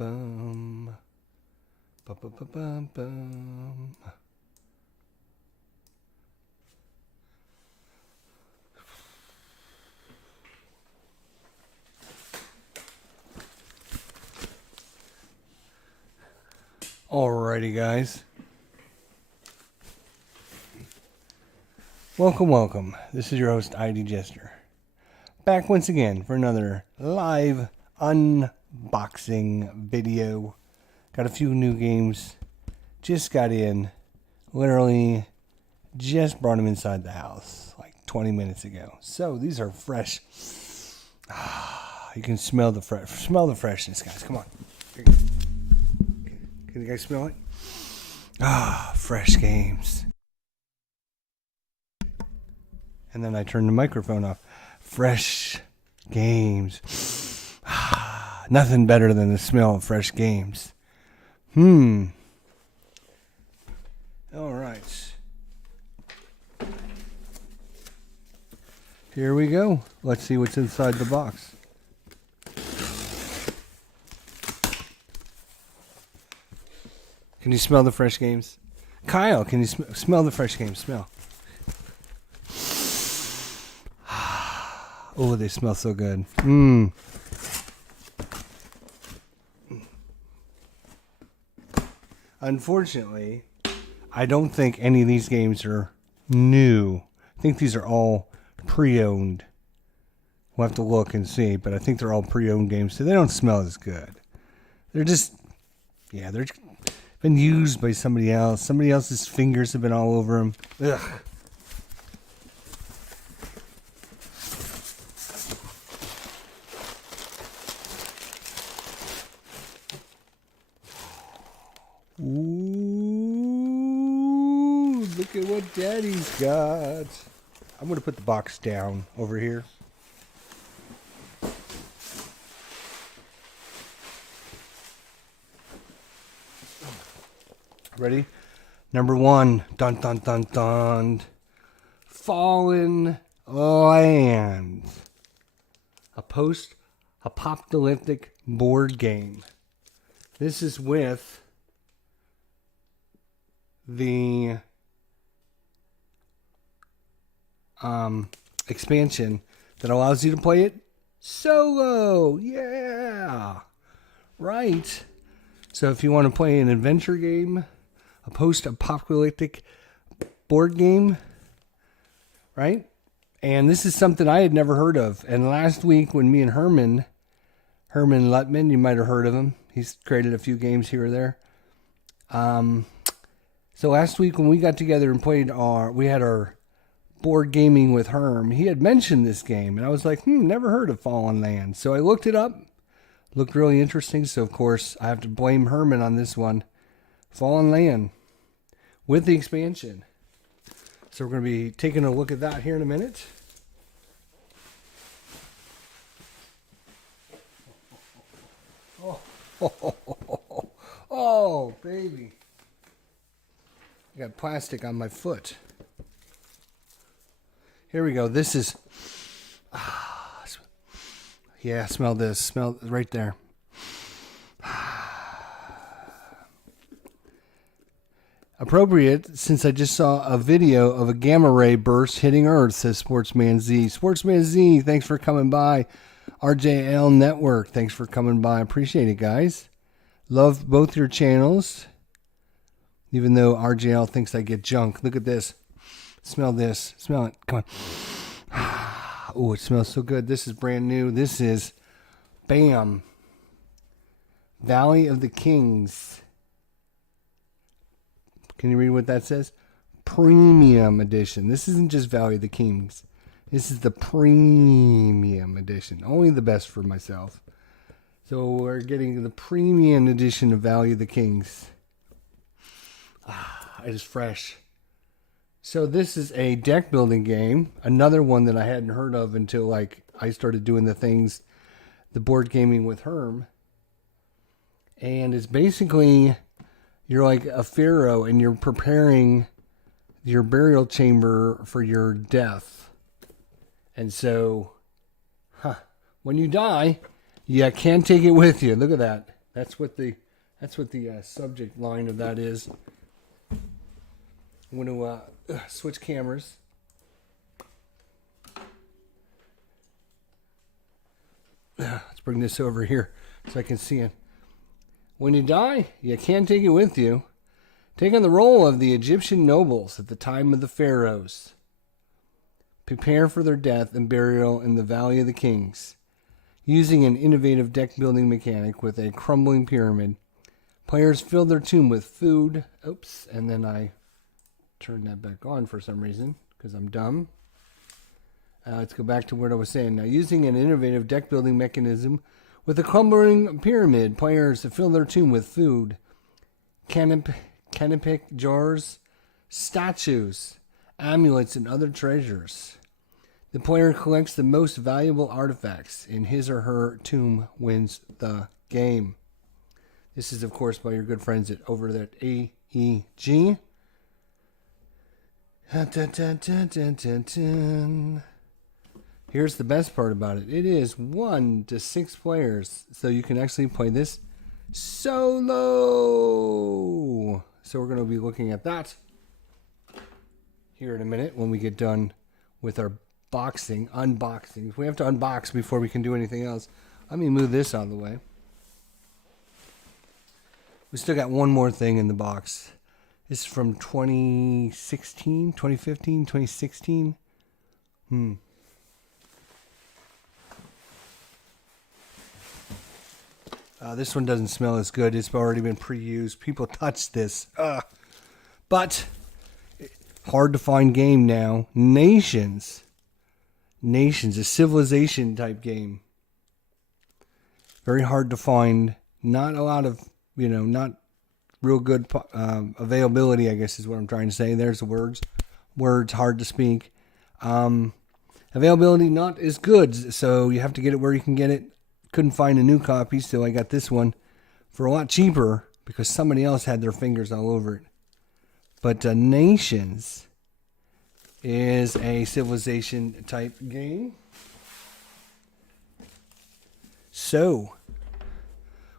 Ba-ba-ba-bum. Ba-ba-ba-bum-bum. Alrighty, guys. Welcome. This is your host, ID Jester. Back once again for another live unboxing video. Got a few new games. Just got in. Literally just brought them inside the house like 20 minutes ago. So these are fresh. You can smell the freshness, guys. Come on. Here you go. Can you guys smell it? Fresh games. And then I turn the microphone off. Fresh games. Nothing better than the smell of fresh games. All right. Here we go. Let's see what's inside the box. Can you smell the fresh games? Kyle, can you smell the fresh games? Smell. Oh, they smell so good. Unfortunately, I don't think any of these games are new. I think these are all pre-owned. We'll have to look and see, but I think they're all pre-owned games, so they don't smell as good. They're just, they're been used by somebody else. Somebody else's fingers have been all over them. Ugh. Ooh, look at what Daddy's got. I'm going to put the box down over here. Ready? Number one. Dun, dun, dun, dun. Fallen Land. A post-apocalyptic board game. This is with the expansion that allows you to play it solo. Yeah. Right. So if you want to play an adventure game, a post-apocalyptic board game, right? And this is something I had never heard of. And last week when me and Herman Lutman, you might have heard of him. He's created a few games here or there. So last week when we got together and we had our board gaming with Herm, he had mentioned this game. And I was like, never heard of Fallen Land. So I looked it up. Looked really interesting. So, of course, I have to blame Herman on this one. Fallen Land with the expansion. So we're going to be taking a look at that here in a minute. Oh, baby. I got plastic on my foot. Here we go. This is... yeah, smell this. Smell right there. Appropriate, since I just saw a video of a gamma ray burst hitting Earth, says Sportsman Z. Sportsman Z, thanks for coming by. RJL Network, thanks for coming by. Appreciate it, guys. Love both your channels. Even though RJL thinks I get junk. Look at this. Smell this. Smell it. Come on. Oh, it smells so good. This is brand new. This is, bam, Valley of the Kings. Can you read what that says? Premium edition. This isn't just Valley of the Kings. This is the premium edition. Only the best for myself. So we're getting the premium edition of Valley of the Kings. It is fresh. So this is a deck building game. Another one that I hadn't heard of until I started doing the board gaming with Herm. And it's basically, you're like a pharaoh and you're preparing your burial chamber for your death. And so, when you die, you can't take it with you. Look at that. That's what the subject line of that is. I'm going to switch cameras. Let's bring this over here so I can see it. When you die, you can't take it with you. Take on the role of the Egyptian nobles at the time of the pharaohs. Prepare for their death and burial in the Valley of the Kings. Using an innovative deck-building mechanic with a crumbling pyramid, players fill their tomb with food. Oops, and then I turned that back on for some reason because I'm dumb. Let's go back to what I was saying. Now, using an innovative deck-building mechanism with a crumbling pyramid, players fill their tomb with food, canopic jars, statues, amulets, and other treasures. The player collects the most valuable artifacts in his or her tomb wins the game. This is, of course, by your good friends over at AEG. Here's the best part about it. It is 1 to 6 players, so you can actually play this solo. So we're going to be looking at that here in a minute when we get done with our unboxing. We have to unbox before we can do anything else. Let me move this out of the way. We still got one more thing in the box. This is from 2016, 2015, 2016. This one doesn't smell as good. It's already been pre-used. People touched this. But hard to find game now. Nations, a civilization type game. Very hard to find. Not a lot of, not real good availability, I guess is what I'm trying to say. There's the words. Words hard to speak. Availability not as good, so you have to get it where you can get it. Couldn't find a new copy, so I got this one for a lot cheaper because somebody else had their fingers all over it. But Nations is a civilization type game. So,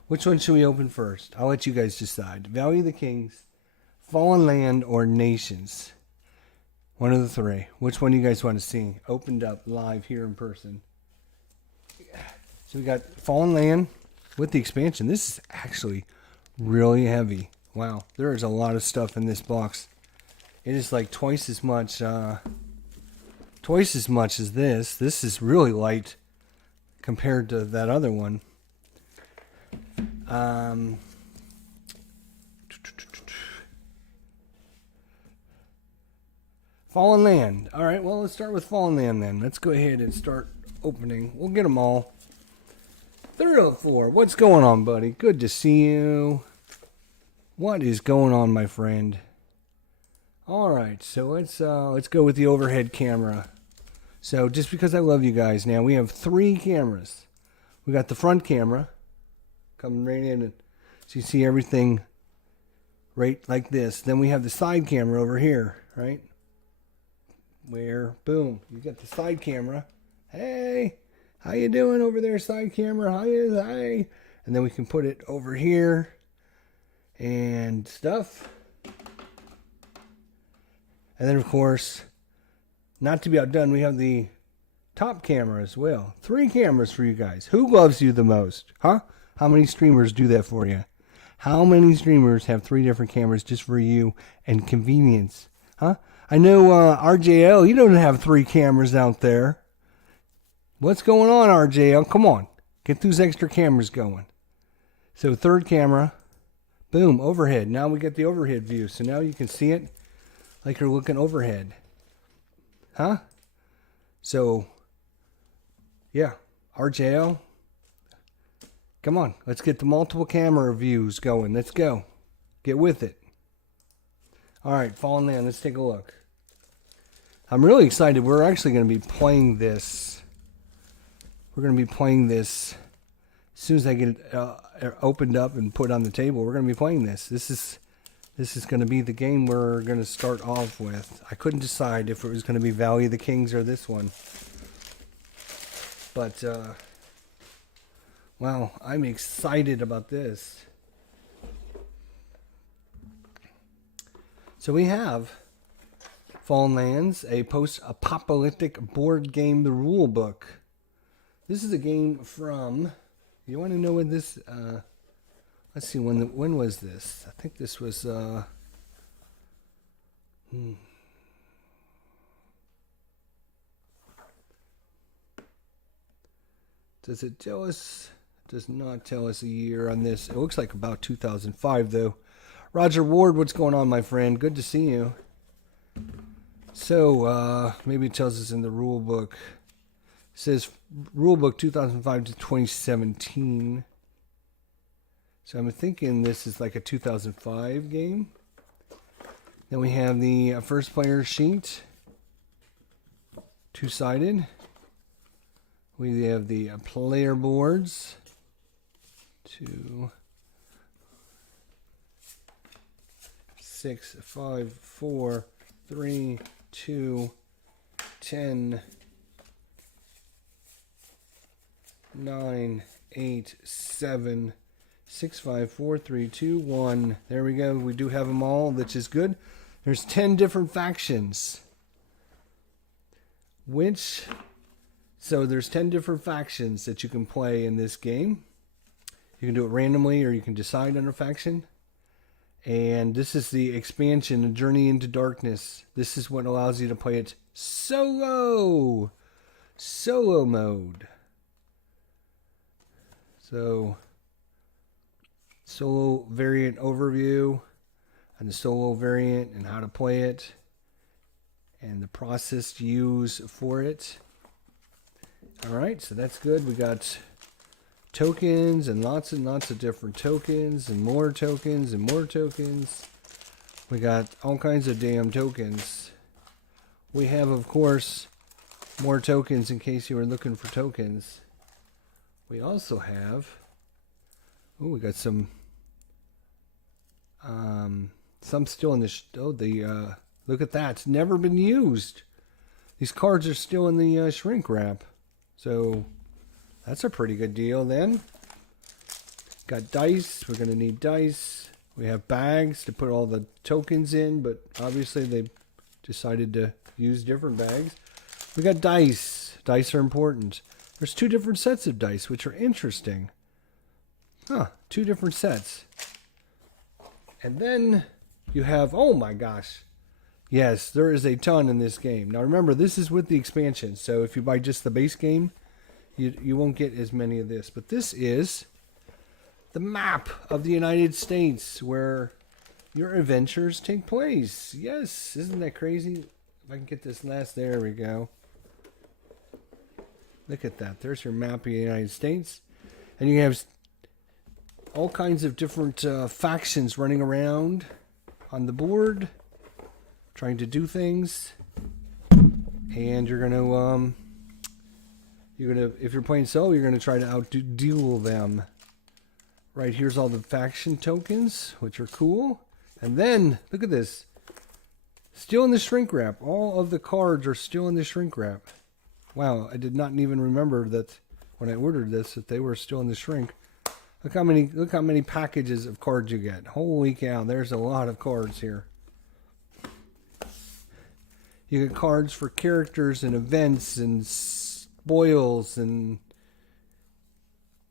which one should we open first? I'll let you guys decide. Valley of the Kings, Fallen Land, or Nations? One of the three. Which one do you guys want to see? Opened up live here in person. So we got Fallen Land with the expansion. This is actually really heavy. Wow, there is a lot of stuff in this box. It is like twice as much as this. This is really light compared to that other one. Fallen Land. All right, well, let's start with Fallen Land then. Let's go ahead and start opening. We'll get them all. 304. What's going on, buddy? Good to see you. What is going on, my friend? All right, so let's go with the overhead camera. So just because I love you guys, now we have 3 cameras. We got the front camera coming right in, and so you see everything right like this. Then we have the side camera over here, right? Where, boom, you got the side camera. Hey, how you doing over there, side camera? Hi. And then we can put it over here and stuff. And then, of course, not to be outdone, we have the top camera as well. 3 cameras for you guys. Who loves you the most? Huh? How many streamers do that for you? How many streamers have 3 different cameras just for you and convenience? Huh? I know RJL, you don't have 3 cameras out there. What's going on, RJL? Come on. Get those extra cameras going. So 3rd camera. Boom, overhead. Now we get the overhead view. So now you can see it like you're looking overhead. Huh? So, yeah. RJL. Come on. Let's get the multiple camera views going. Let's go. Get with it. All right, Fallen Land. Let's take a look. I'm really excited. We're actually going to be playing this. We're going to be playing this as soon as I get it opened up and put on the table. We're going to be playing this. This is going to be the game we're going to start off with. I couldn't decide if it was going to be Valley of the Kings or this one. But Wow, I'm excited about this. So we have Fallen Lands, a post-apocalyptic board game, the rule book. This is a game from, you want to know when this, let's see, when was this? I think this was, Does it tell us? It does not tell us a year on this. It looks like about 2005, though. Roger Ward, what's going on, my friend? Good to see you. So, maybe it tells us in the rule book. It says rule book 2005 to 2017. So I'm thinking this is like a 2005 game. Then we have the first player sheet. Two-sided. We have the player boards. 2, 6, 5, 4, 3, 2, 10, 9, 8, 7, 6, 5, 4, 3, 2, 1. There we go. We do have them all, which is good. There's 10 different factions. So there's 10 different factions that you can play in this game. You can do it randomly or you can decide on a faction. And this is the expansion, A Journey into Darkness. This is what allows you to play it solo mode. So, solo variant overview and the solo variant and how to play it and the process to use for it. All right, so that's good. We got tokens and lots of different tokens and more tokens and more tokens. We got all kinds of damn tokens. We have, of course, more tokens in case you were looking for tokens. We also have, we got some still in this, look at that. It's never been used. These cards are still in the shrink wrap. So that's a pretty good deal then. Got dice. We're going to need dice. We have bags to put all the tokens in, but obviously they decided to use different bags. We got dice. Dice are important. There's 2 different sets of dice, which are interesting. 2 different sets. And then you have, oh my gosh. Yes, there is a ton in this game. Now remember, this is with the expansion. So if you buy just the base game, you won't get as many of this. But this is the map of the United States where your adventures take place. Yes, isn't that crazy? If I can get this last, there we go. Look at that. There's your map of the United States. And you have all kinds of different factions running around on the board, trying to do things. And you're gonna if you're playing solo, you're gonna try to outduel them. Right, here's all the faction tokens, which are cool. And then look at this, still in the shrink wrap. All of the cards are still in the shrink wrap. Wow, I did not even remember that when I ordered this that they were still in the shrink. Look how many packages of cards you get. Holy cow, there's a lot of cards here. You get cards for characters and events and spoils and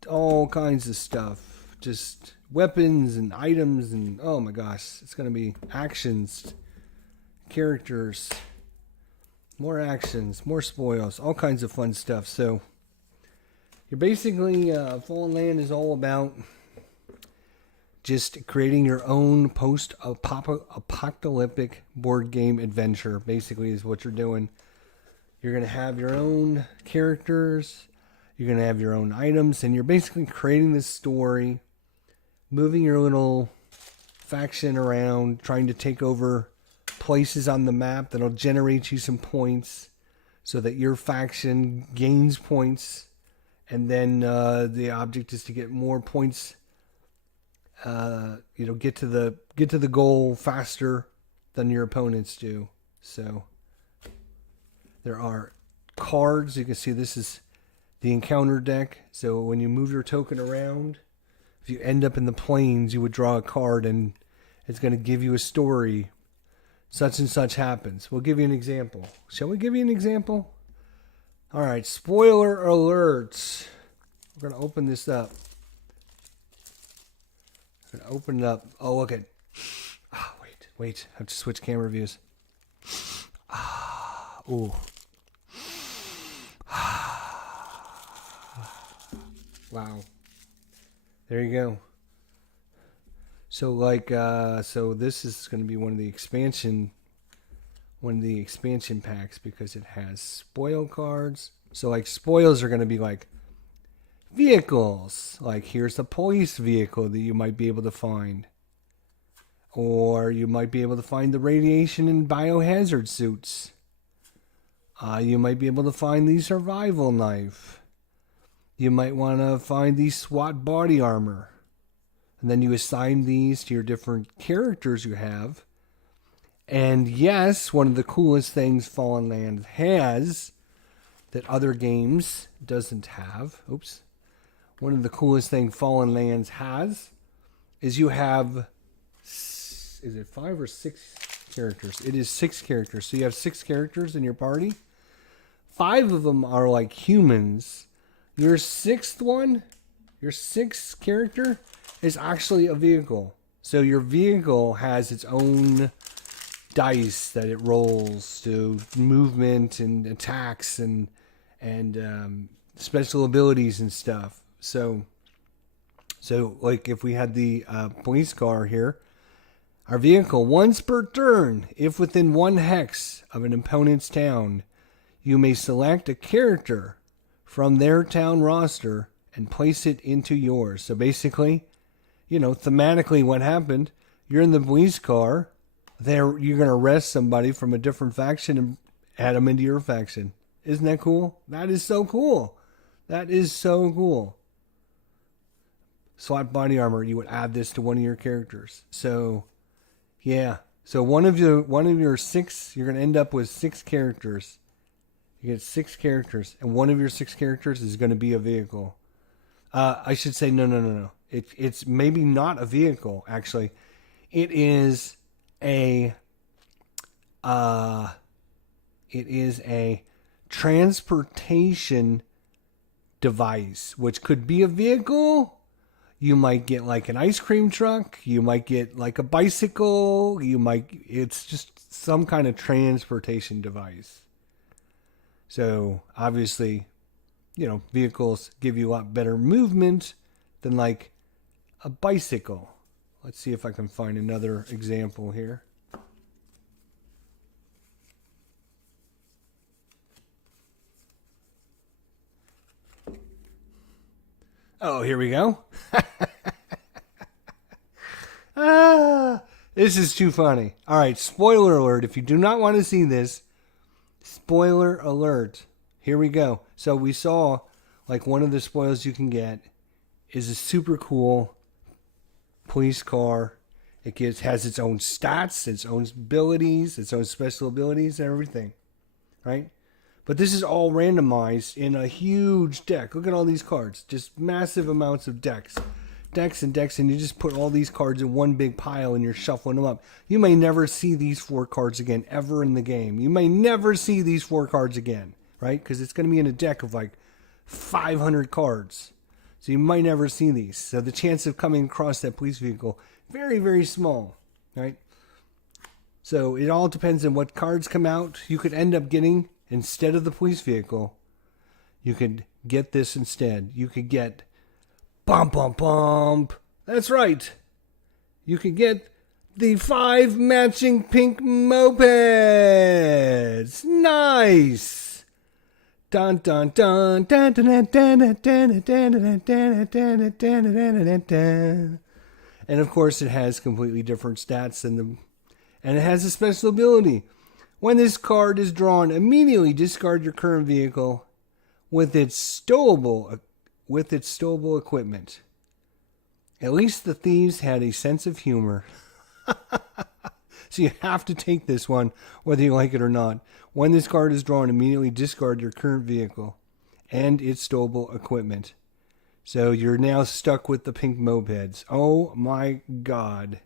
all kinds of stuff. Just weapons and items and oh my gosh, it's going to be actions, characters, more actions, more spoils, all kinds of fun stuff. So you're basically, Fallen Land is all about just creating your own post-apocalyptic board game adventure, basically, is what you're doing. You're going to have your own characters, you're going to have your own items, and you're basically creating this story, moving your little faction around, trying to take over places on the map that'll generate you some points so that your faction gains points. And then the object is to get more points. Get to the goal faster than your opponents do. So there are cards. You can see this is the encounter deck. So when you move your token around, if you end up in the plains, you would draw a card and it's going to give you a story. Such and such happens. We'll give you an example. Shall we give you an example? All right, spoiler alert. We're going to open this up. We're going to open it up. Oh, look at. Oh, wait. I have to switch camera views. Ooh. Wow. There you go. So so this is going to be one of the expansion packs because it has spoil cards. So like spoils are going to be like vehicles. Like here's a police vehicle that you might be able to find. Or you might be able to find the radiation and biohazard suits. You might be able to find the survival knife. You might want to find the SWAT body armor. And then you assign these to your different characters you have. And yes, one of the coolest things Fallen Land has that other games doesn't have. Oops. One of the coolest things Fallen Lands has is you have, is it 5 or 6 characters? It is 6 characters. So you have 6 characters in your party. 5 of them are like humans. Your 6th one, your 6th character is actually a vehicle. So your vehicle has its own dice that it rolls to movement and attacks and special abilities and stuff. So like if we had the police car here, our vehicle, once per turn, if within 1 hex of an opponent's town, you may select a character from their town roster and place it into yours. So basically, thematically what happened, you're in the police car, you're going to arrest somebody from a different faction and add them into your faction. Isn't that cool? That is so cool. That is so cool. SWAT body armor, you would add this to one of your characters. So, yeah. So one of your 6, you're going to end up with 6 characters. You get 6 characters, and one of your 6 characters is going to be a vehicle. I should say no. It's maybe not a vehicle, actually. It is a transportation device, which could be a vehicle. You might get like an ice cream truck. You might get like a bicycle. It's just some kind of transportation device. So obviously, vehicles give you a lot better movement than like a bicycle. Let's see if I can find another example here. Oh, here we go. This is too funny. All right, spoiler alert. If you do not want to see this, spoiler alert. Here we go. So we saw like one of the spoils you can get is a super cool police car. It has its own stats, its own abilities, its own special abilities, and everything. Right? But this is all randomized in a huge deck. Look at all these cards. Just massive amounts of decks. Decks, and you just put all these cards in one big pile and you're shuffling them up. You may never see these 4 cards again ever in the game. You may never see these 4 cards again, right? Because it's going to be in a deck of like 500 cards. So you might never see these. So the chance of coming across that police vehicle, very, very small, right? So it all depends on what cards come out. You could end up getting, instead of the police vehicle, you could get this instead. You could get bump. That's right. You could get the 5 matching pink mopeds. Nice. Dun dun dun dun dun dun dun dun dun dun dun. And of course, it has completely different stats and it has a special ability. When this card is drawn, immediately discard your current vehicle with its stowable equipment. At least the thieves had a sense of humor. So you have to take this one, whether you like it or not. When this card is drawn, immediately discard your current vehicle and its stowable equipment. So you're now stuck with the pink mopeds. Oh my God.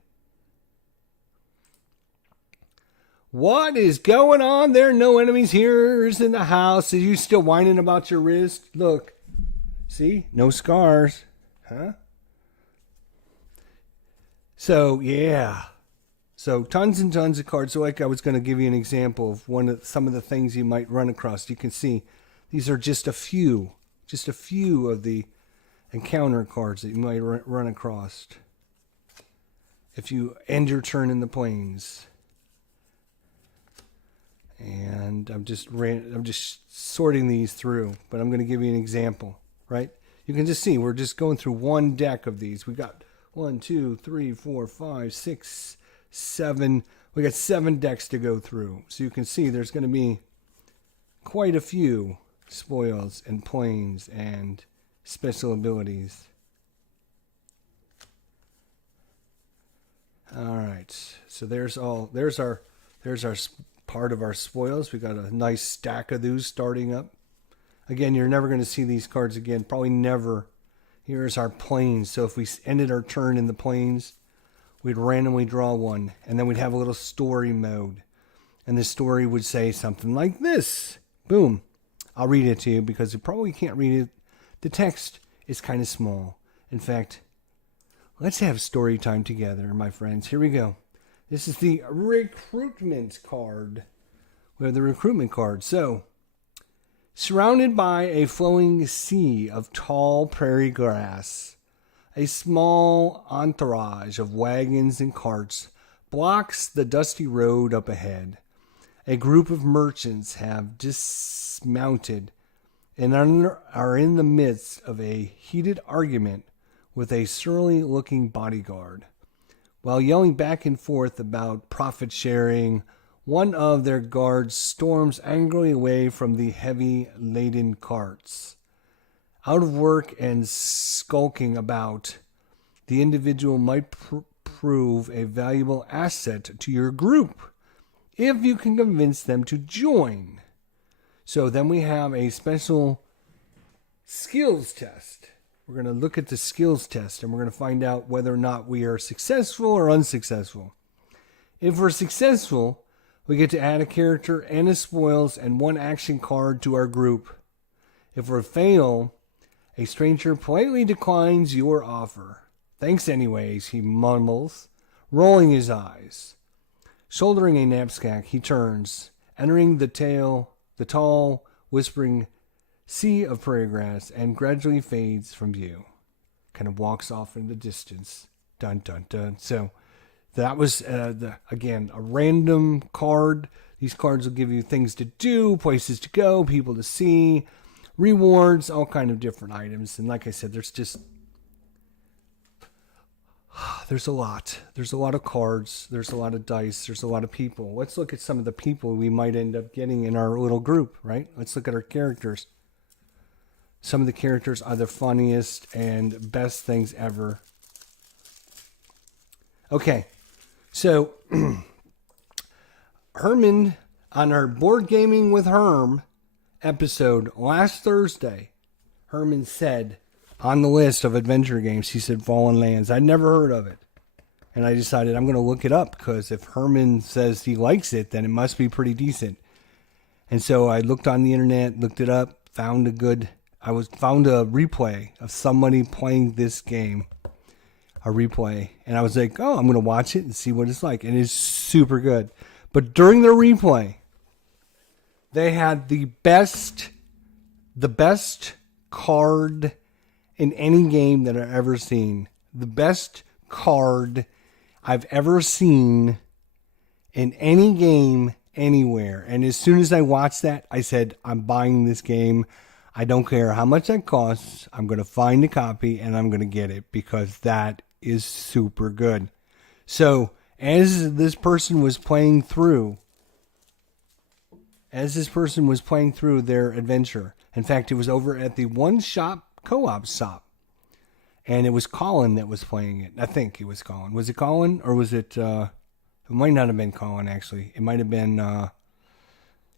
What is going on there? No enemies here in the house. Are you still whining about your wrist? Look. See? No scars. Huh? So, yeah. So, tons and tons of cards. So, like I was going to give you an example of some of the things you might run across. You can see these are just a few of the encounter cards that you might run across if you end your turn in the plains. And I'm just sorting these through, but I'm going to give you an example, right? You can just see we're just going through one deck of these. We got 1, 2, 3, 4, 5, 6, 7. We got 7 decks to go through. So you can see there's going to be quite a few spoils and planes and special abilities. All right. So there's our part of our spoils. We got a nice stack of those starting up. Again, you're never going to see these cards again. Probably never. Here's our planes. So if we ended our turn in the planes, we'd randomly draw one. And then we'd have a little story mode. And the story would say something like this. Boom. I'll read it to you because you probably can't read it. The text is kind of small. In fact, let's have story time together, my friends. Here we go. This is the recruitment card. We have the recruitment card. So, surrounded by a flowing sea of tall prairie grass, a small entourage of wagons and carts blocks the dusty road up ahead. A group of merchants have dismounted and are in the midst of a heated argument with a surly-looking bodyguard. While yelling back and forth about profit sharing, one of their guards storms angrily away from the heavy-laden carts. Out of work and skulking about, the individual might prove a valuable asset to your group if you can convince them to join. So then we have a special skills test. We're going to look at the skills test and we're going to find out whether or not we are successful or unsuccessful. If we're successful, we get to add a character and a spoils and one action card to our group. If we fail, a stranger politely declines your offer. Thanks anyways, he mumbles, rolling his eyes. Shouldering a knapsack, he turns, entering the tall, whispering sea of prairie grass, and gradually fades from view. Kind of walks off in the distance. Dun, dun, dun. So that was, again, a random card. These cards will give you things to do, places to go, people to see, rewards, all kind of different items. And like I said, there's a lot. There's a lot of cards. There's a lot of dice. There's a lot of people. Let's look at some of the people we might end up getting in our little group, right? Let's look at our characters. Some of the characters are the funniest and best things ever. Okay, so Herman, on our Board Gaming with Herm episode last Thursday, Herman said on the list of adventure games, he said Fallen Lands. I'd never heard of it. And I decided I'm going to look it up because if Herman says he likes it, then it must be pretty decent. And so I looked on the internet, looked it up, found a replay of somebody playing this game, a replay, and I was like, oh, I'm going to watch it and see what it's like, and it's super good. But during the replay, they had the best card in any game that I've ever seen. The best card I've ever seen in any game anywhere. And as soon as I watched that, I said, I'm buying this game. I don't care how much that costs. I'm going to find a copy and I'm going to get it because that is super good. So as this person was playing through their adventure, in fact, it was over at the One Shop Co-op shop, and it was Colin that was playing it. I think it was Colin. Was it Colin or was it? It might not have been Colin actually. It might have been.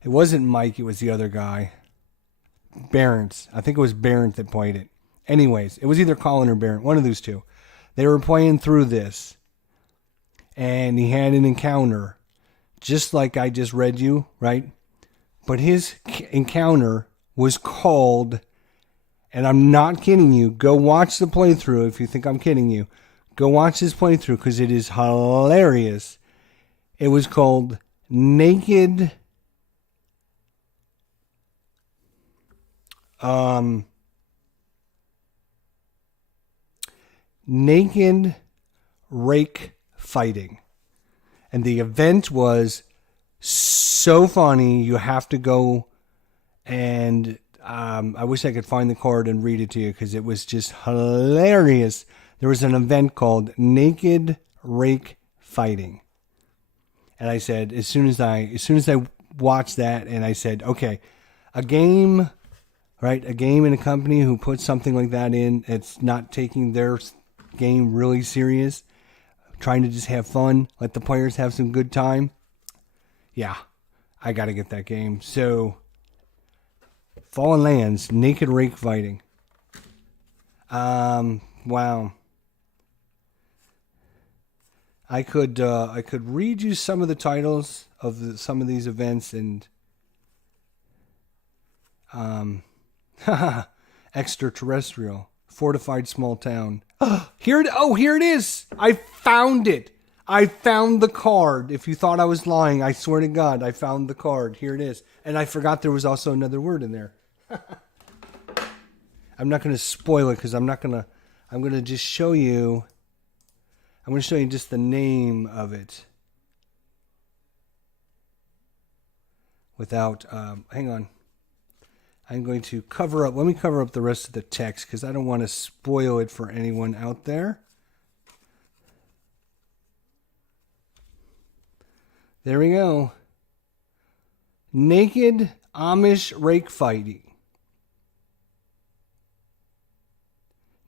It wasn't Mike. It was the other guy. Barents. I think it was Barent that played it. Anyways, it was either Colin or Barent, one of those two. They were playing through this, and he had an encounter, just like I just read you, right? But his encounter was called, and I'm not kidding you, go watch the playthrough if you think I'm kidding you. Go watch this playthrough because it is hilarious. It was called Naked... Naked Rake Fighting. And the event was so funny, you have to go and I wish I could find the card and read it to you because it was just hilarious. There was an event called Naked Rake Fighting. And I said, as soon as I watched that, and I said, okay, a game, right? A game in a company who puts something like that in, it's not taking their game really serious, trying to just have fun, let the players have some good time. Yeah, I got to get that game. So, Fallen Lands, Naked Rake Fighting. Wow. I could read you some of the titles of some of these events and extraterrestrial, fortified small town. Here it is. I found it. I found the card. If you thought I was lying, I swear to God, I found the card. Here it is. And I forgot there was also another word in there. I'm not going to spoil it because I'm going to just show you. I'm going to show you just the name of it. Without, hang on. I'm going to let me cover up the rest of the text because I don't want to spoil it for anyone out there. There we go. Naked Amish Rake Fighting.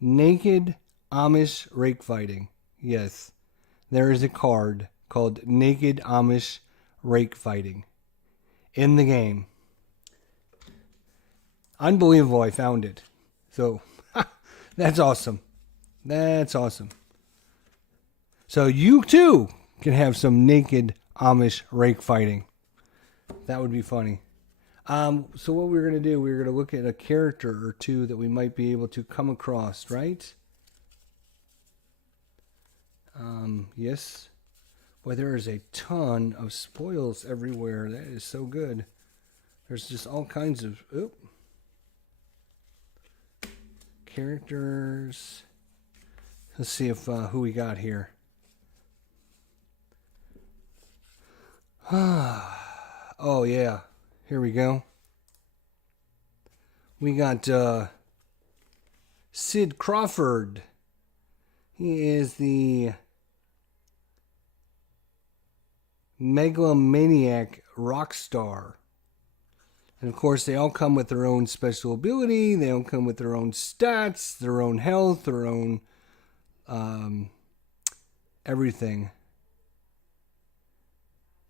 Naked Amish Rake Fighting. Yes, there is a card called Naked Amish Rake Fighting in the game. Unbelievable, I found it. So, that's awesome. That's awesome. So, you too can have some naked Amish rake fighting. That would be funny. So, what we're going to do, we're going to look at a character or two that we might be able to come across, right? Yes. Boy, there is a ton of spoils everywhere. That is so good. There's just all kinds of... characters. Let's see if who we got here. Oh yeah, here we go. We got Sid Crawford. He is the megalomaniac rock star. And of course, they all come with their own special ability. They all come with their own stats, their own health, their own everything.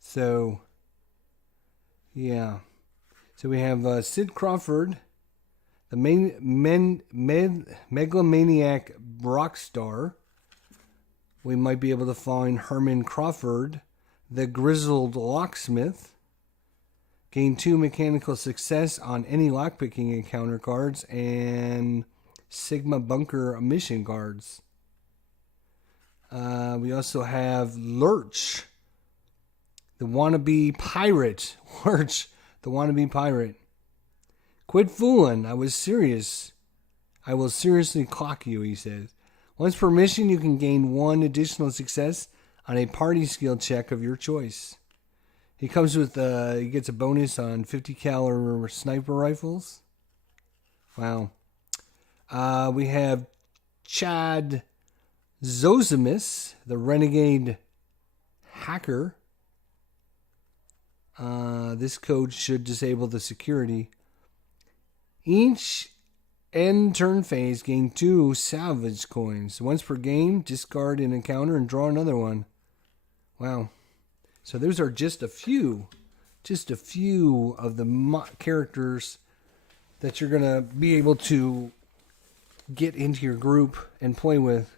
So, yeah. So we have Sid Crawford, the megalomaniac rock star. We might be able to find Herman Crawford, the grizzled locksmith. Gain 2 mechanical success on any lockpicking encounter cards and Sigma Bunker mission cards. We also have Lurch, the wannabe pirate. Lurch, the wannabe pirate. Quit fooling. I was serious. I will seriously clock you, he says. Once per mission, you can gain 1 additional success on a party skill check of your choice. He comes with, he gets a bonus on 50 caliber sniper rifles. Wow. We have Chad Zosimus, the renegade hacker. This code should disable the security. Each end turn phase gain 2 salvage coins. Once per game, discard an encounter and draw another one. Wow. So those are just a few of the characters that you're going to be able to get into your group and play with.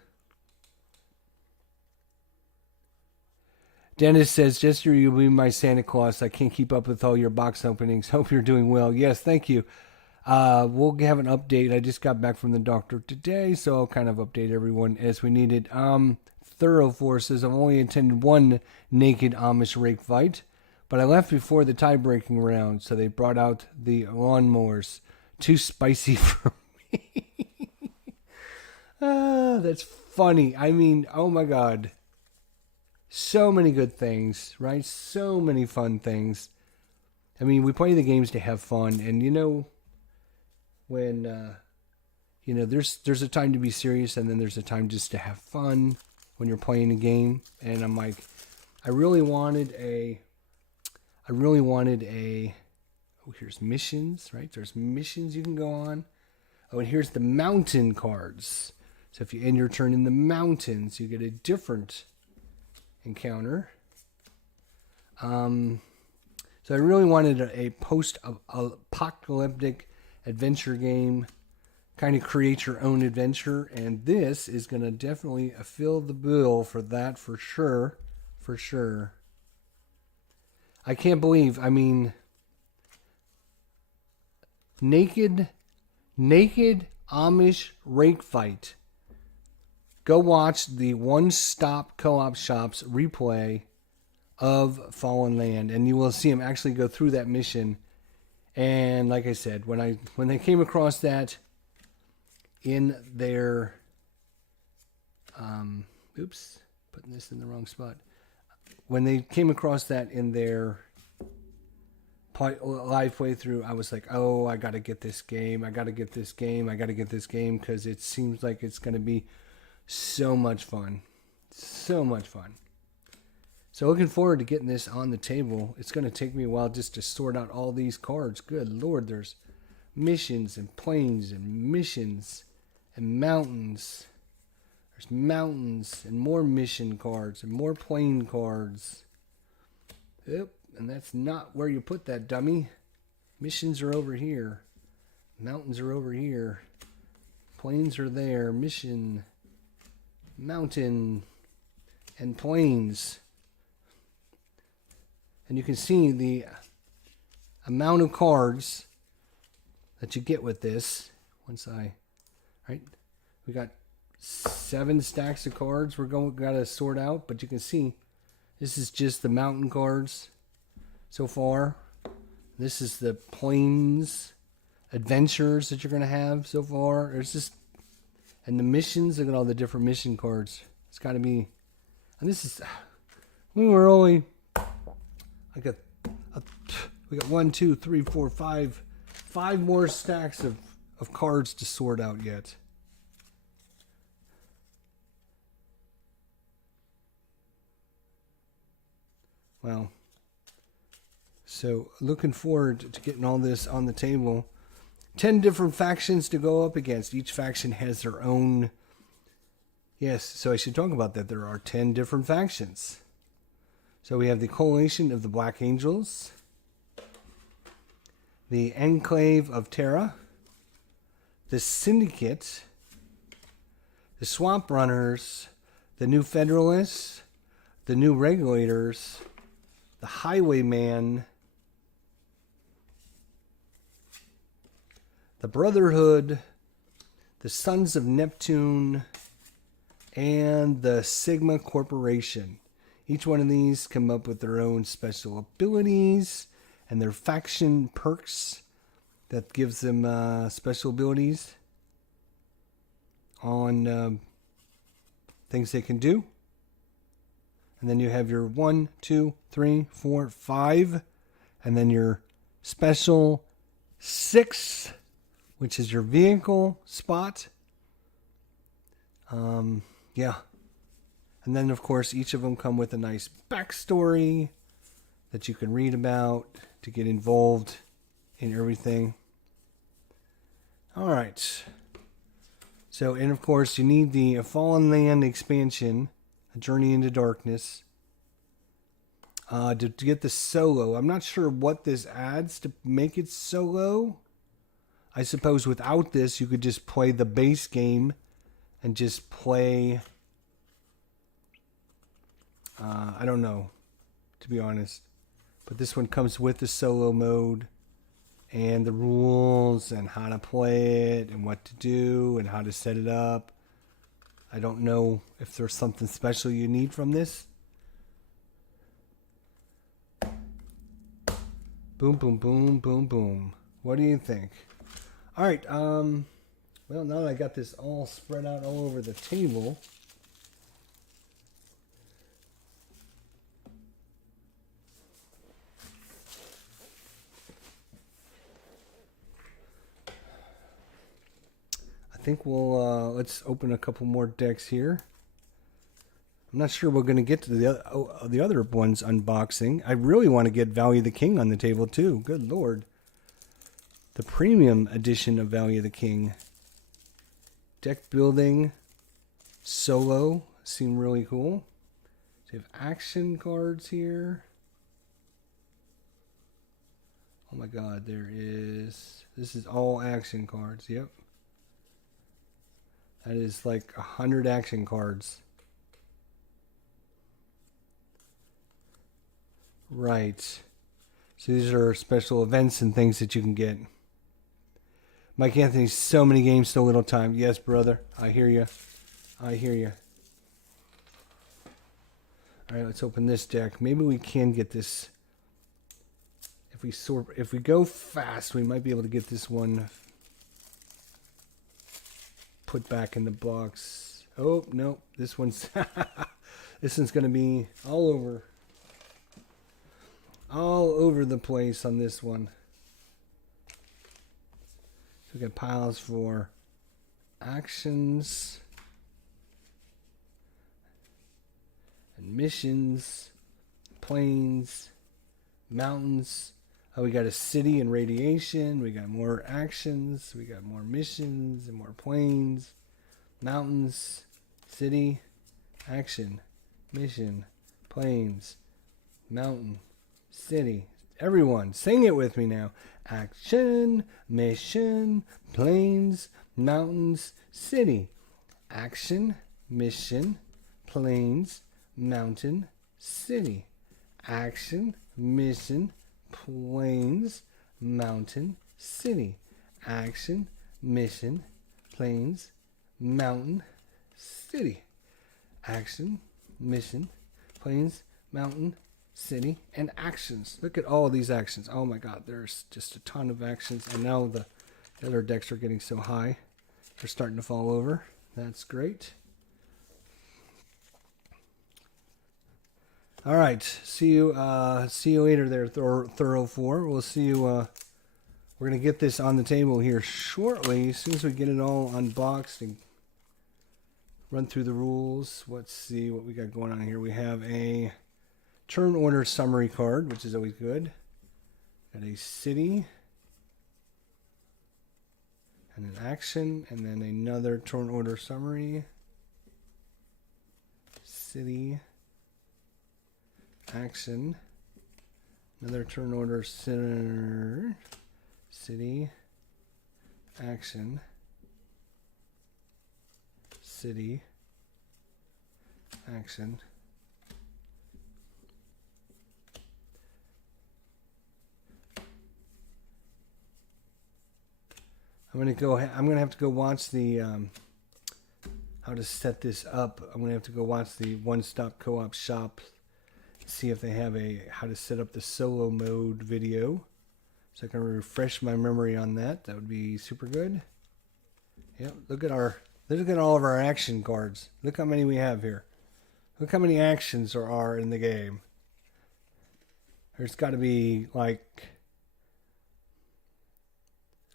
Dennis says, Jester, you'll be my Santa Claus. I can't keep up with all your box openings. Hope you're doing well. Yes, thank you. We'll have an update. I just got back from the doctor today, so I'll kind of update everyone as we need it. Thorough Forces, I've only attended one naked Amish rake fight, but I left before the tie-breaking round, so they brought out the lawnmowers. Too spicy for me. That's funny. I mean, oh my God. So many good things, right? So many fun things. I mean, we play the games to have fun, and when there's a time to be serious, and then there's a time just to have fun when you're playing a game. And I'm like, I really wanted a. Oh, here's missions, right? There's missions you can go on. Oh, and here's the mountain cards. So if you end your turn in the mountains, you get a different encounter. So I really wanted a post-apocalyptic adventure game, kind of create your own adventure, and this is going to definitely fill the bill for that, for sure. I can't believe, I mean, naked Amish rake fight. Go watch the one-stop co-op shops replay of Fallen Land, and you will see them actually go through that mission. And like I said, when they came across that in their, putting this in the wrong spot. When they came across that in their live playthrough, I was like, oh, I got to get this game, because it seems like it's going to be so much fun. So looking forward to getting this on the table. It's going to take me a while just to sort out all these cards. Good Lord, there's missions and plains and missions and mountains. There's mountains and more mission cards and more plain cards. Yep, and that's not where you put that, dummy. Missions are over here. Mountains are over here. Plains are there. Mission, mountain, and plains. And you can see the amount of cards that you get with this. Right? We got 7 stacks of cards got to sort out, but you can see this is just the mountain cards so far. This is the plains adventures that you're going to have so far. And the missions, look at all the different mission cards. It's got to be, and this is, we were only, we got 1, 2, 3, 4, 5 more stacks of cards to sort out yet. Wow. So looking forward to getting all this on the table. 10 different factions to go up against. Each faction has their own. Yes, so I should talk about that. There are 10 different factions. So we have the Coalition of the Black Angels, the Enclave of Terra, the Syndicate, the Swamp Runners, the New Federalists, the New Regulators, the Highwayman, the Brotherhood, the Sons of Neptune, and the Sigma Corporation. Each one of these come up with their own special abilities and their faction perks that gives them special abilities on things they can do. And then you have your 1, 2, 3, 4, 5, and then your special 6, which is your vehicle spot. Yeah. And then, of course, each of them come with a nice backstory that you can read about to get involved in everything. All right. So, and of course, you need the Fallen Land expansion, A Journey into Darkness, to get the solo. I'm not sure what this adds to make it solo. I suppose without this, you could just play the base game and just play... I don't know, to be honest. But this one comes with the solo mode and the rules and how to play it and what to do and how to set it up. I don't know if there's something special you need from this. Boom, boom, boom, boom, boom. What do you think? All right. Well, now that I got this all spread out all over the table, I think we'll let's open a couple more decks here. I'm not sure we're going to get to the other ones unboxing. I really want to get Value of the King on the table too. Good Lord. The premium edition of Value of the King. Deck building solo seem really cool. So you have action cards here. Oh my God, this is all action cards. Yep. That is like 100 action cards. Right. So these are special events and things that you can get. Mike Anthony, so many games, so little time. Yes, brother. I hear you. I hear you. All right, let's open this deck. Maybe we can get this. If we go fast, we might be able to get this one put back in the box. Oh, no. This one's this one's going to be all over the place on this one. So we got piles for actions and missions, planes, mountains. Oh, we got a city and radiation. We got more actions. We got more missions and more planes, mountains, city, action, mission, planes, mountain, city. Everyone, sing it with me now. Action, mission, planes, mountains, city. Action, mission, planes, mountain, city. Action, mission, planes, mountain, city. Action, mission, planes, mountain, city. Action, mission, planes, mountain, city, and actions. Look at all of these actions. Oh my God, there's just a ton of actions. And now the other decks are getting so high. They're starting to fall over. That's great. All right. See you later there, Thorough 4. We'll see you. We're going to get this on the table here shortly. As soon as we get it all unboxed and run through the rules. Let's see what we got going on here. We have a turn order summary card, which is always good. Got a city and an action, and then another turn order summary. City, action, another turn order center, city, action, city, action. I'm gonna have to go watch the how to set this up. I'm gonna have to go watch the One Stop Co-op Shop, see if they have a how to set up the solo mode video, so I can refresh my memory on that. That would be super good. Yep, look at all of our action cards. Look how many we have here. Look how many actions there are in the game. There's got to be like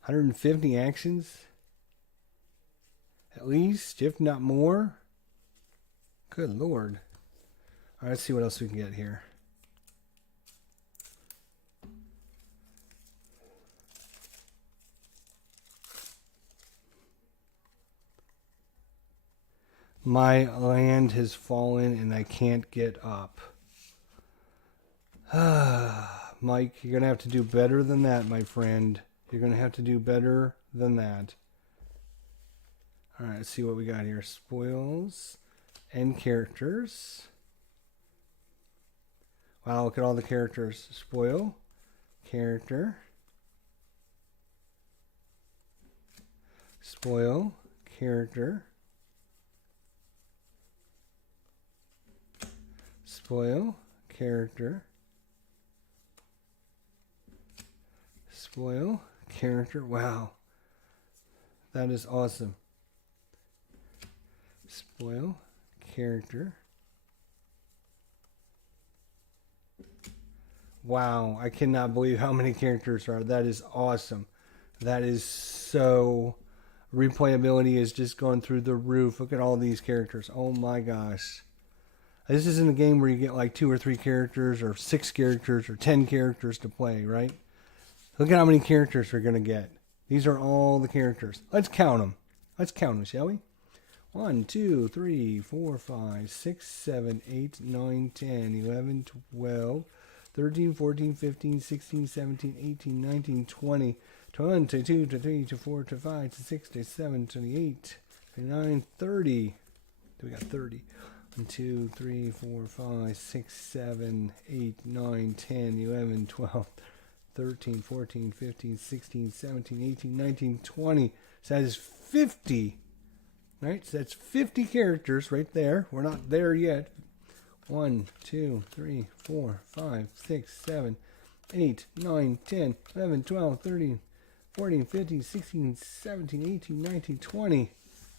150 actions, at least, if not more. Good Lord. All right, let's see what else we can get here. My land has fallen and I can't get up. Mike, you're going to have to do better than that, my friend. You're going to have to do better than that. All right, let's see what we got here. Spoils and characters. Wow, look at all the characters. Spoil, character, spoil, character, spoil, character, spoil, character. Wow, that is awesome. Spoil, character. Wow, I cannot believe how many characters are. That is awesome. That is so... Replayability is just going through the roof. Look at all these characters. Oh my gosh. This isn't a game where you get like 2 or 3 characters or 6 characters or 10 characters to play, right? Look at how many characters we're going to get. These are all the characters. Let's count them. Let's count them, shall we? 1, 2, 3, 4, 5, 6, 7, 8, 9, 10, 11, 12... 13, 14, 15, 16, 17, 18, 19, 20, 22, 23, 24, 25, 26, 27, 28, 29, 30. We got 30. 1, 2, 3, 4, 5, 6, 7, 8, 9, 10, 11, 12, 13, 14, 15, 16, 17, 18, 19, 20. So that is 50. Right? So that's 50 characters right there. We're not there yet. 1, 2, 3, 4, 5, 6, 7, 8, 9, 10, 11, 12, 13, 14, 15, 16, 17, 18, 19, 20.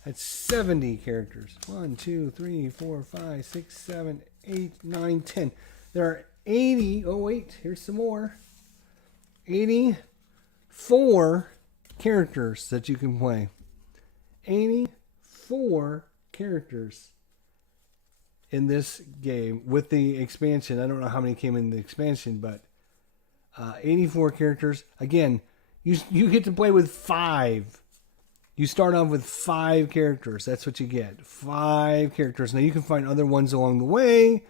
That's 70 characters. 1, 2, 3, 4, 5, 6, 7, 8, 9, 10. There are 80. Oh, wait. Here's some more. 84 characters that you can play. 84 characters in this game with the expansion. I don't know how many came in the expansion, but 84 characters. Again, you get to play with 5. You start off with 5 characters. That's what you get. 5 characters. Now you can find other ones along the way,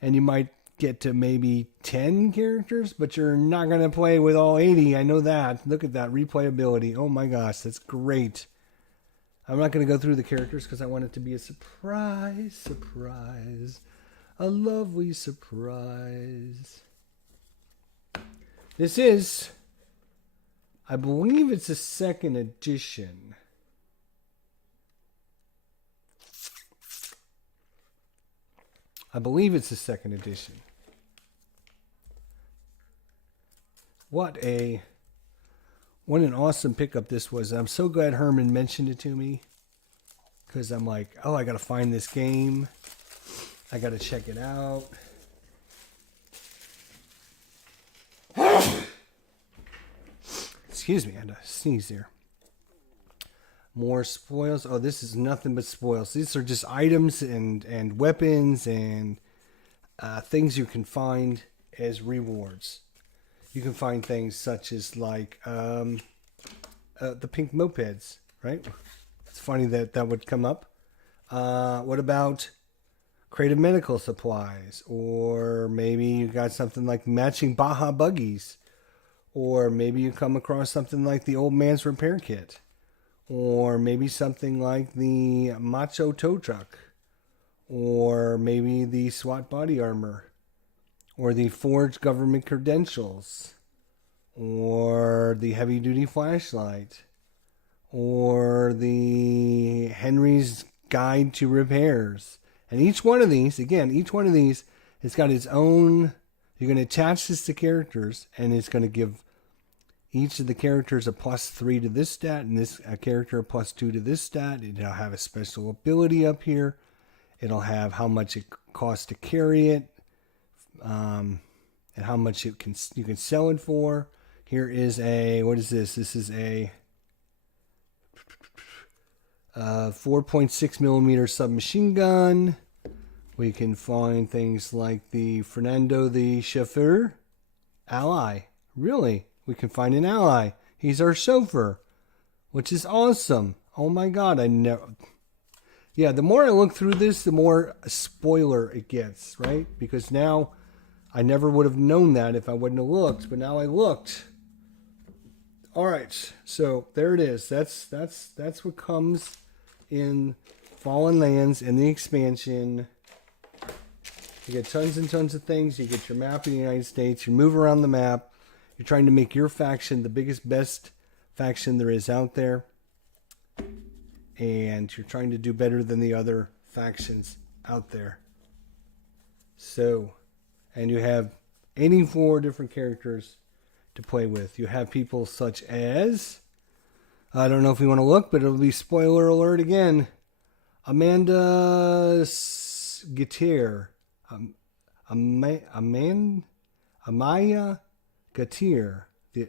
and you might get to maybe 10 characters, but you're not going to play with all 80. I know that. Look at that replayability. Oh my gosh, that's great. I'm not going to go through the characters because I want it to be a surprise. A lovely surprise. This is, I believe it's a 2nd edition. What an awesome pickup this was. I'm so glad Herman mentioned it to me, because I'm like, oh, I got to find this game. I got to check it out. Excuse me, I had to sneeze there. More spoils. Oh, this is nothing but spoils. These are just items and weapons and things you can find as rewards. You can find things such as like the pink mopeds, right? It's funny that would come up. What about crate of medical supplies? Or maybe you got something like matching Baja buggies. Or maybe you come across something like the old man's repair kit. Or maybe something like the macho tow truck. Or maybe the SWAT body armor. Or the forged government credentials. Or the heavy-duty flashlight. Or the Henry's Guide to Repairs. And each one of these, has got its own... You're going to attach this to characters, and it's going to give each of the characters a +3 to this stat, and this a character a +2 to this stat. It'll have a special ability up here. It'll have how much it costs to carry it, and how much you can sell it for. Here is a, what is this? This is a 4.6 millimeter submachine gun. We can find things like the Fernando the Chauffeur ally. Really? We can find an ally. He's our chauffeur, which is awesome. Oh my God, Yeah, the more I look through this, the more spoiler it gets, right? Because now I never would have known that if I wouldn't have looked, but now I looked. All right, so there it is. That's what comes in Fallen Lands and the expansion. You get tons and tons of things. You get your map of the United States. You move around the map. You're trying to make your faction the biggest, best faction there is out there. And you're trying to do better than the other factions out there. So, and you have 84 different characters to play with. You have people such as, I don't know if you want to look, but it'll be spoiler alert again. Amanda Gatier. Amaya Gatier, the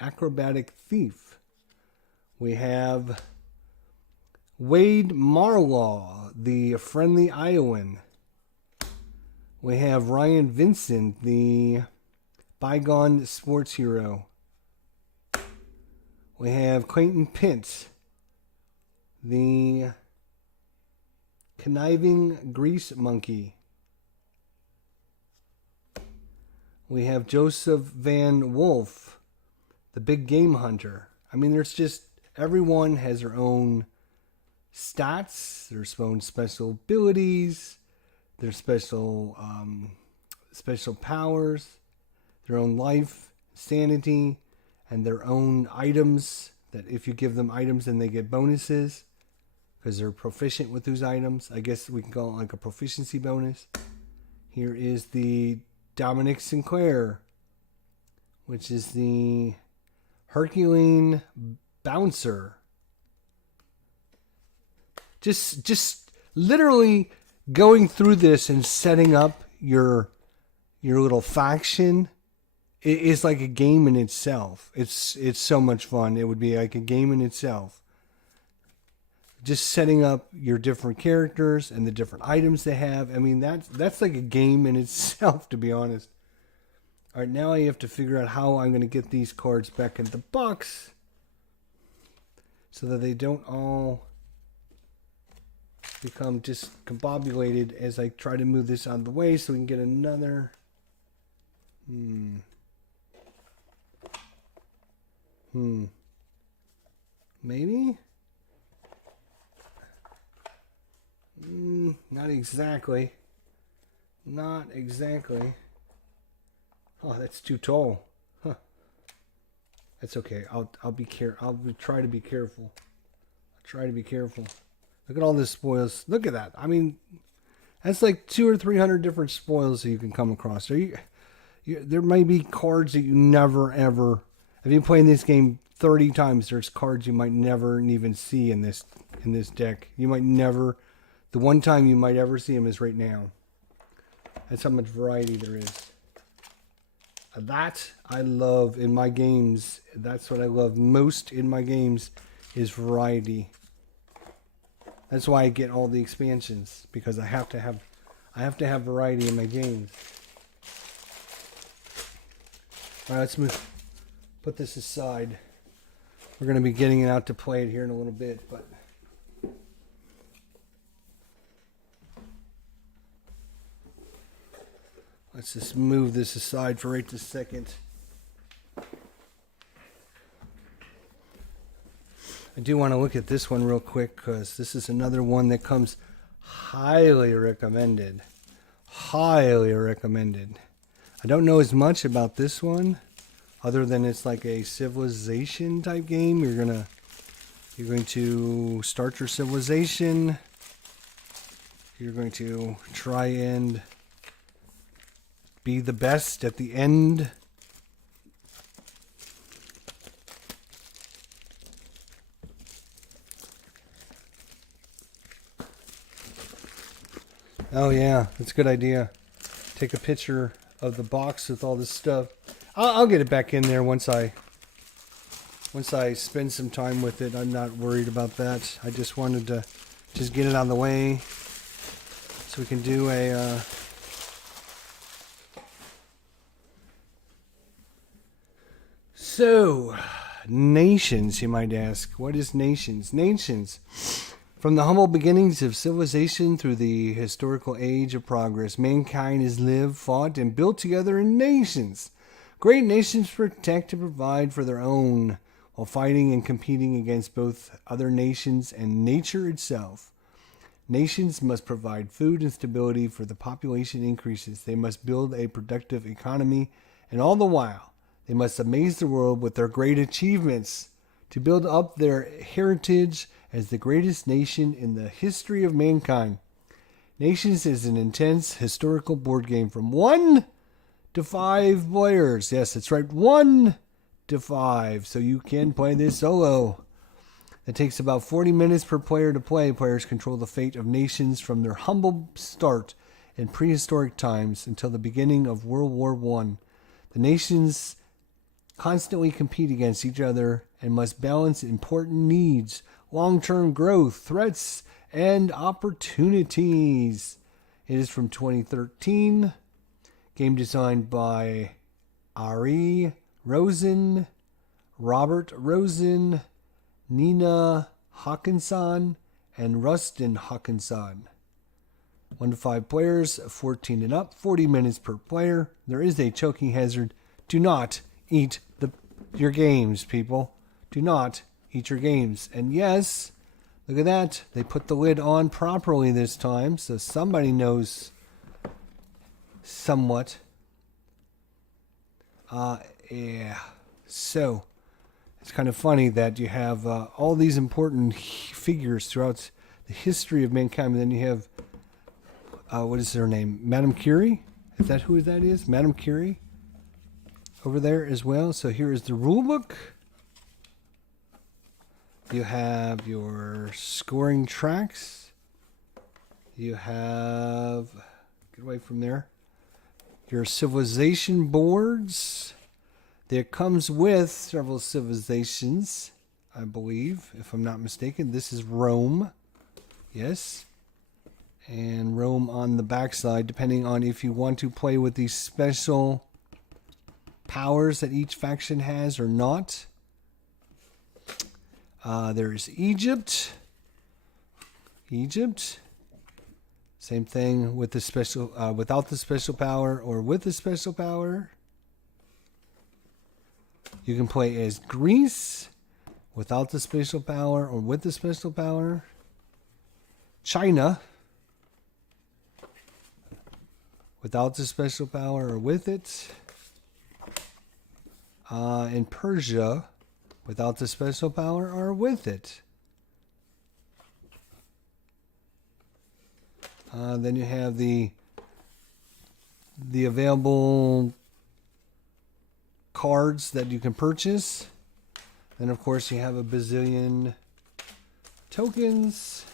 acrobatic thief. We have Wade Marlaw, the friendly Iowan. We have Ryan Vincent, the bygone sports hero. We have Clayton Pitts, the conniving grease monkey. We have Joseph Van Wolf, the big game hunter. I mean, there's just, everyone has their own stats, their own special abilities, their special powers, their own life, sanity, and their own items that if you give them items then they get bonuses because they're proficient with those items. I guess we can call it like a proficiency bonus. Here is the Dominic Sinclair, which is the Herculean bouncer. Just literally going through this and setting up your little faction is like a game in itself. It's so much fun. It would be like a game in itself. Just setting up your different characters and the different items they have. I mean, that's like a game in itself, to be honest. All right, now I have to figure out how I'm going to get these cards back in the box so that they don't all become discombobulated as I try to move this out of the way so we can get another. Maybe? Not exactly. Not exactly. Oh, that's too tall. Huh. That's okay. I'll try to be careful. I'll try to be careful. Look at all this spoils. Look at that. I mean, that's like 200 or 300 different spoils that you can come across. There may be cards that you never ever. If you play this game 30 times, there's cards you might never even see in this deck. You might never. The one time you might ever see them is right now. That's how much variety there is. That I love in my games. That's what I love most in my games is variety. That's why I get all the expansions, because I have to have variety in my games. All right, let's put this aside. We're going to be getting it out to play it here in a little bit, but let's just move this aside for right this second. I do want to look at this one real quick because this is another one that comes highly recommended. Highly recommended. I don't know as much about this one other than it's like a civilization type game. You're going to start your civilization. You're going to try and be the best at the end. Oh yeah, that's a good idea. Take a picture of the box with all this stuff. I'll get it back in there once I spend some time with it. I'm not worried about that. I just wanted to just get it out of the way so we can do a So, nations, you might ask. What is nations? Nations. From the humble beginnings of civilization through the historical age of progress, mankind has lived, fought, and built together in nations. Great nations protect and provide for their own while fighting and competing against both other nations and nature itself. Nations must provide food and stability for the population increases. They must build a productive economy, and all the while, they must amaze the world with their great achievements to build up their heritage as the greatest nation in the history of mankind. Nations is an intense historical board game from 1 to 5 players. Yes, that's right, 1 to 5. So you can play this solo. It takes about 40 minutes per player to play. Players control the fate of nations from their humble start in prehistoric times until the beginning of World War I. The nations constantly compete against each other and must balance important needs, long-term growth, threats, and opportunities. It is from 2013. Game designed by Ari Rosen, Robert Rosen, Nina Hawkinson, and Rustin Hawkinson. 1 to 5 players, 14 and up, 40 minutes per player. There is a choking hazard. Do not eat your games, people. Do not eat your games. And yes, look at that. They put the lid on properly this time, so somebody knows somewhat. Yeah. So, it's kind of funny that you have all these important figures throughout the history of mankind, and then you have, what is her name? Madame Curie? Is that who that is? Madame Curie? Over there as well. So here is the rule book. You have your scoring tracks. You have, get away from there, your civilization boards. There comes with several civilizations, I believe, if I'm not mistaken. This is Rome. Yes. And Rome on the backside, depending on if you want to play with these special powers that each faction has or not. There's Egypt. Same thing with the special, without the special power or with the special power. You can play as Greece without the special power or with the special power. China without the special power or with it. And Persia without the special power or with it. Then you have the available cards that you can purchase. Then, of course, you have a bazillion tokens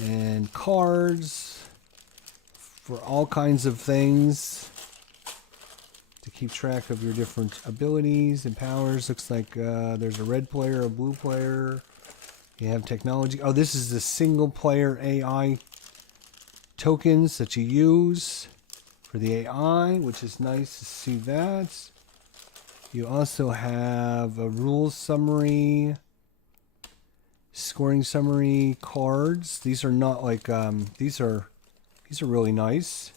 and cards for all kinds of things to keep track of your different abilities and powers. Looks like there's a red player, a blue player. You have technology. Oh, this is the single player AI tokens that you use for the AI, which is nice to see that. You also have a rules summary, scoring summary cards. These are not like these are really nice.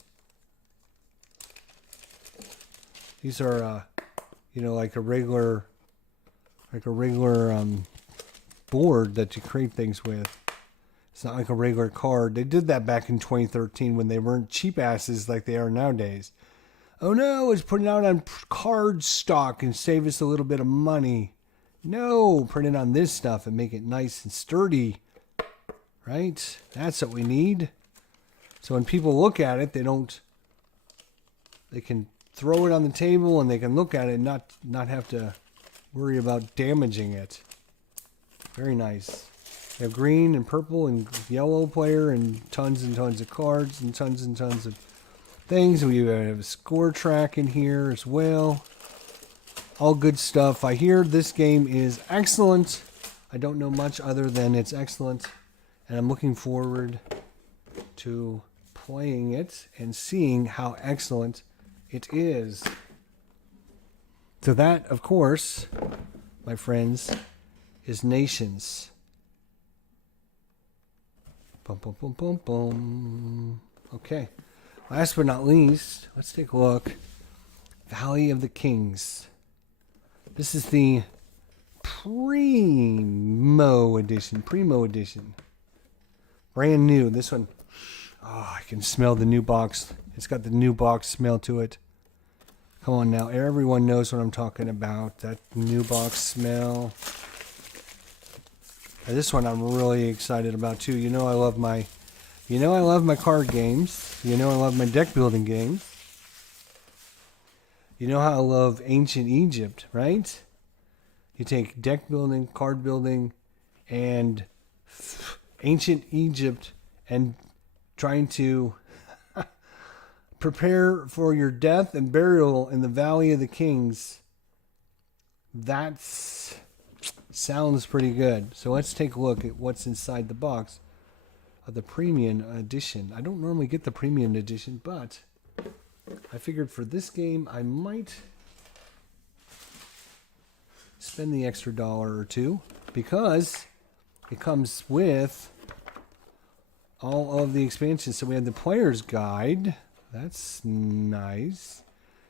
These are like a regular board that you create things with. It's not like a regular card. They did that back in 2013 when they weren't cheap asses like they are nowadays. Oh no, let's put it out on card stock and save us a little bit of money. No, print it on this stuff and make it nice and sturdy. Right? That's what we need. So when people look at it, they can throw it on the table and they can look at it and not have to worry about damaging it. Very nice. You have green and purple and yellow player and tons of cards and tons of things. We have a score track in here as well. All good stuff. I hear this game is excellent. I don't know much other than it's excellent. And I'm looking forward to playing it and seeing how excellent it is. So that, of course, my friends, is Nations. Boom, boom, boom, boom, boom. Okay. Last but not least, let's take a look Valley of the Kings. This is the Primo edition. Brand new. This one, oh, I can smell the new box. It's got the new box smell to it. Come on now. Everyone knows what I'm talking about. That new box smell. And this one I'm really excited about too. You know I love my card games. You know I love my deck building games. You know how I love ancient Egypt, right? You take deck building, card building, and ancient Egypt and trying to prepare for your death and burial in the Valley of the Kings. That sounds pretty good. So let's take a look at what's inside the box of the premium edition. I don't normally get the premium edition, but I figured for this game I might spend the extra $1 or $2 because it comes with all of the expansions. So we have the player's guide. That's nice.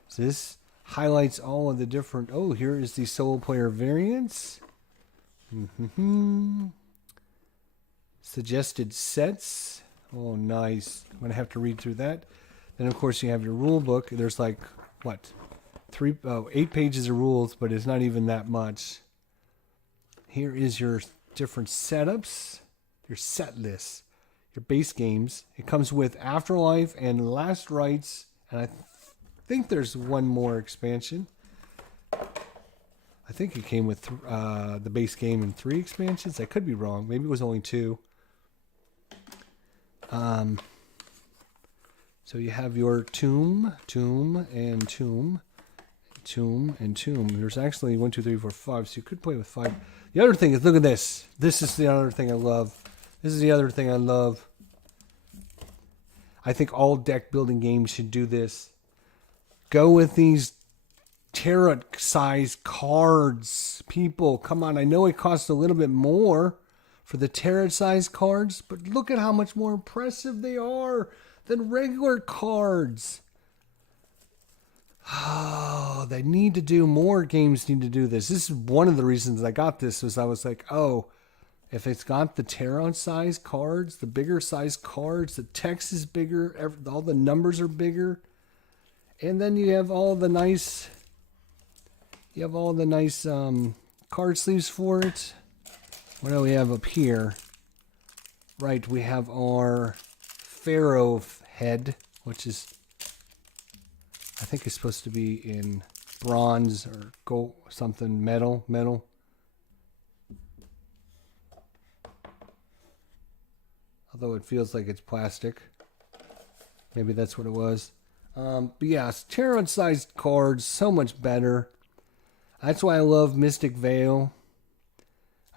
So this highlights all of the different... Oh, here is the solo player variants. Suggested sets. Oh, nice. I'm going to have to read through that. Then, of course, you have your rule book. There's like, what? 8 pages of rules, but it's not even that much. Here is your different setups, your set list, your base games. It comes with Afterlife and Last Rites, and I think there's one more expansion. I think it came with the base game and 3 expansions. I could be wrong. Maybe it was only 2. So you have your tomb. There's actually 1, 2, 3, 4, 5. So you could play with 5. The other thing is, look at this. This is the other thing I love. I think all deck building games should do this. Go with these tarot size cards. People, come on. I know it costs a little bit more for the tarot size cards, but look at how much more impressive they are than regular cards. Oh, they need to do more. Games need to do this. This is one of the reasons I got this. Was I was like, oh, if it's got the tarot size cards, the bigger size cards, the text is bigger, all the numbers are bigger, and then you have all the nice, card sleeves for it. What do we have up here? Right, we have our Pharaoh head, which is, I think it's supposed to be in bronze or gold, something, metal. Although it feels like it's plastic. Maybe that's what it was. But yeah, tarot-sized cards, so much better. That's why I love Mystic Veil.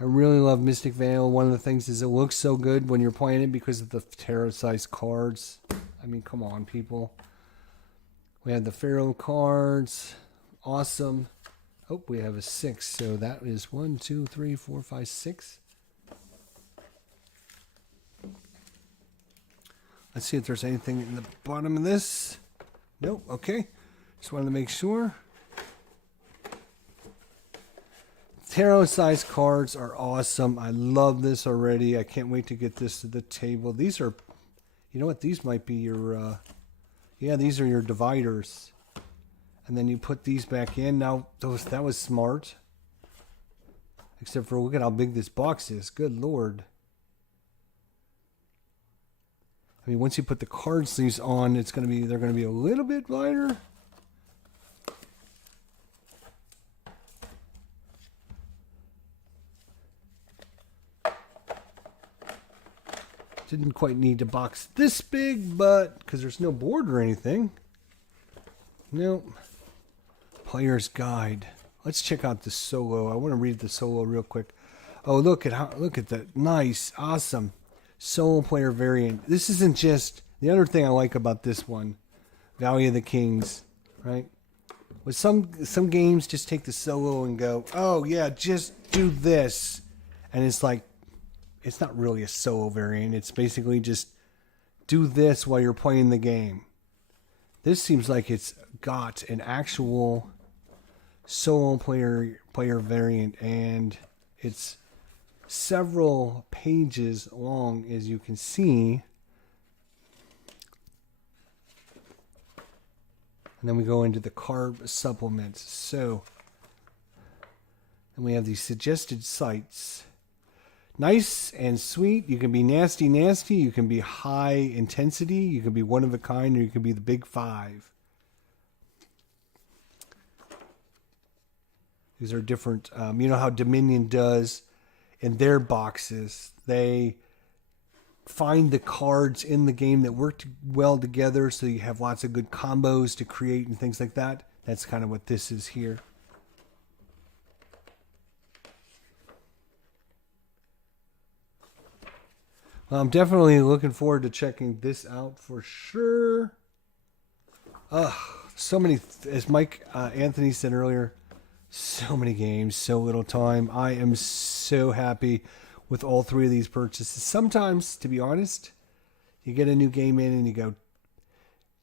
I really love Mystic Veil. One of the things is it looks so good when you're playing it because of the tarot-sized cards. I mean, come on, people. We have the Pharaoh cards. Awesome. Oh, we have a 6. So that is 1, 2, 3, 4, 5, 6. Let's see if there's anything in the bottom of this. Nope. Okay. Just wanted to make sure. Tarot-sized cards are awesome. I love this already. I can't wait to get this to the table. These are, you know what? These might be your, these are your dividers. And then you put these back in. Now, that was smart. Except for, look at how big this box is. Good Lord. I mean, once you put the card sleeves on, they're going to be a little bit lighter. Didn't quite need a box this big, but because there's no board or anything. Nope. Player's guide. Let's check out the solo. I want to read the solo real quick. Oh, look at that nice, awesome solo player variant. This isn't just the other thing I like about this one, Valley of the Kings, right? With some games just take the solo and go, oh yeah, just do this, and it's like, it's not really a solo variant. It's basically just do this while you're playing the game. This seems like it's got an actual solo player variant, and it's several pages long, as you can see. And then we go into the carb supplements. So, and we have these suggested sites. Nice and sweet. You can be nasty. You can be high intensity. You can be one of a kind, or you can be the big five. These are different. You know how Dominion does in their boxes. They find the cards in the game that work well together, so you have lots of good combos to create and things like that. That's kind of what this is here. Well, I'm definitely looking forward to checking this out for sure. So many, as Mike Anthony said earlier, so many games, so little time. I am so happy with all three of these purchases. Sometimes, to be honest, you get a new game in and you go,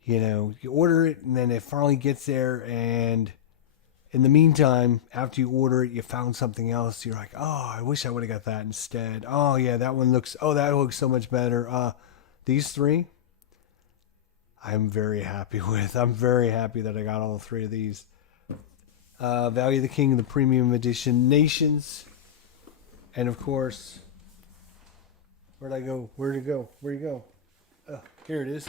you order it and then it finally gets there, and in the meantime, after you order it, you found something else. You're like, oh, I wish I would have got that instead. Oh, yeah, that looks so much better. These three, I'm very happy with. I'm very happy that I got all three of these. Value of the King, the Premium Edition, Nations, and of course, where'd I go? Where'd it go? Where'd you go? Here it is.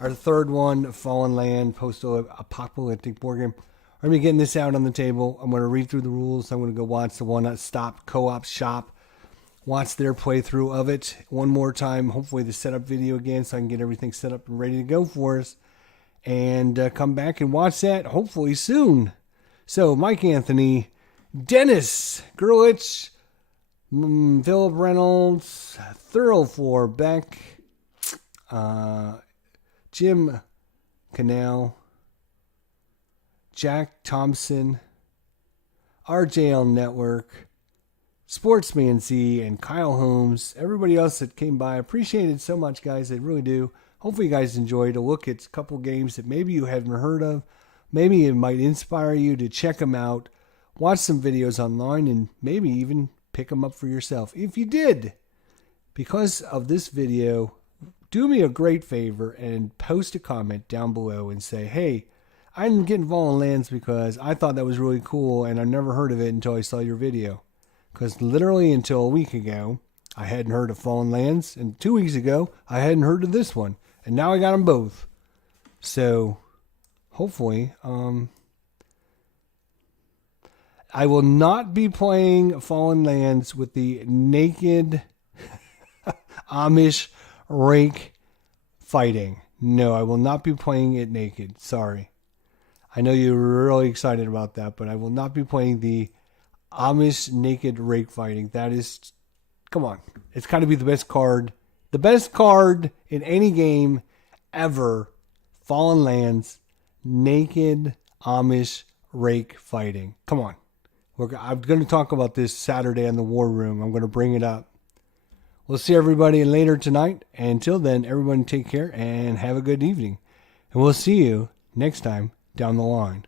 Our third one, Fallen Land, Post-Apocalyptic board game. I'm going to be getting this out on the table. I'm going to read through the rules. I'm going to go watch the One Not Stop Co-op Shop. Watch their playthrough of it one more time. Hopefully the setup video again, so I can get everything set up and ready to go for us. And come back and watch that hopefully soon. So Mike Anthony, Dennis Gerlich, Philip Reynolds, Thurl for Beck, Jim Canal, Jack Thompson, RJL Network, Sportsman Z, and Kyle Holmes. Everybody else that came by, appreciate it so much, guys. I really do. Hopefully you guys enjoyed a look at a couple games that maybe you haven't heard of. Maybe it might inspire you to check them out, watch some videos online, and maybe even pick them up for yourself. If you did, because of this video, do me a great favor and post a comment down below and say, hey, I didn't get involved in Lands because I thought that was really cool and I never heard of it until I saw your video. Because literally until a week ago, I hadn't heard of Fallen Lands, and 2 weeks ago, I hadn't heard of this one. And now I got them both. So, hopefully, I will not be playing Fallen Lands with the naked Amish rake fighting. No, I will not be playing it naked. Sorry. I know you're really excited about that, but I will not be playing the Amish naked rake fighting. That is, come on. It's got to be the best card. The best card in any game ever. Fallen Lands, naked Amish rake fighting. Come on. I'm going to talk about this Saturday in the War Room. I'm going to bring it up. We'll see everybody later tonight. Until then, everyone take care and have a good evening. And we'll see you next time down the line.